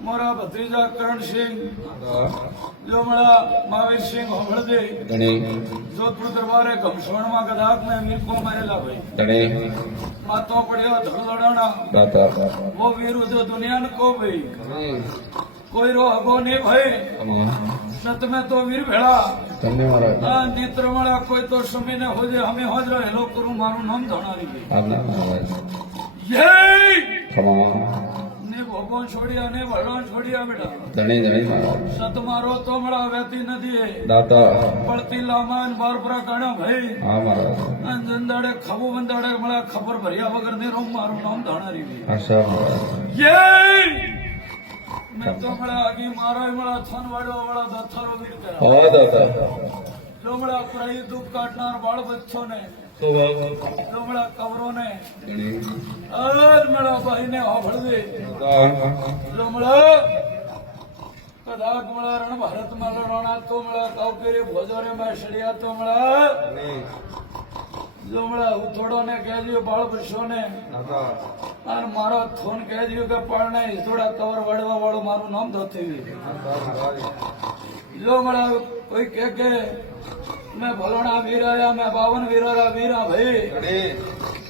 મારા ભત્રીજા કરણસિંહ જો મારા મહાવીરસિંહ હોમળદે જોધપુર દરબારે ઘમસોણમાં ગદાક ને મીરકો મારેલા ભાઈ માતો પડ્યો ધડલડાણા વો વીર જો દુનિયા ને કો ભાઈ કોઈ રો અગો ને ભાઈ સત में तो वीर भेड़ा नेत्र મળ્યા કોઈ તો સમય ને હોજે અમે હોજ હેલો કરું મારું નામ ધણારી ને ભગવાન છોડ્યા ને ભગવાન છોડ્યા બેટા ધણી ધણી મહારાજ સત મારો તો મળા વેતી નથી દાતા પડતી લામાન બારપરા કાઢ્યા ભાઈ હા મહારાજ જંદાડે ખબુ બંદાડે મળ્યા ખબર ભર્યા વગર ને રોમ મારું નામ ધણારી આશા મહારાજ मैं तो बड़ा आगे मारो बड़ा थन वाड़ो बड़ा दत्थरो वीर करा હા દાતા लोमड़ा पुराई दुख काटनार बाल बच्चों ने તો लोमड़ा कवरों ने और मेरा भाई ने होभड़ दे लोमड़ा कदाक मला रण भारत माला रोना तो मला कावकेरे भोजोरे में शड़िया तो मला लोमड़ा उथोड़ो ने कह दियो बाल बच्चों ने और मारो थोन कह दियो के पढ़ने थोड़ा कवर वड़वा वालों मारू नाम धोती जो मरा कोई कह के मैं भलोना वीर आया मैं 52 वीरोरा वीरा भाई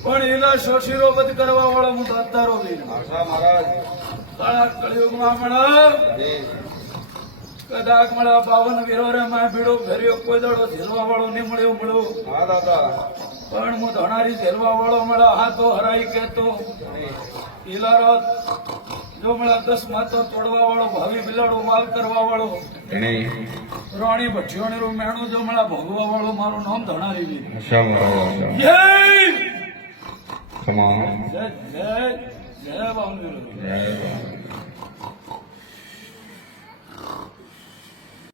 पण इला शोषीरो बद करवा वाळो मु दातारो वीर આશા મહારાજ काळा कलयुग में मळा कदाक मळा 52 वीरोरे मैं भीड़ो भर्यो कोई दड़ो झेलवा वाळो नहीं मळ्यो मळो હા દાતા पण मु धणारी झेलवा वाळो मळा हाथो हराई कहतो इलारात जो मला 10 मातो तोड़वा वाळो भावी बिलाड़ो माल करवा वाळो ધણી राणी भठियोने रो मेणो जो मला भोगवा वाळो मारो नाम धणारी वीर આશા મહારાજ जय ખમા जय जय जय बावनवीर જય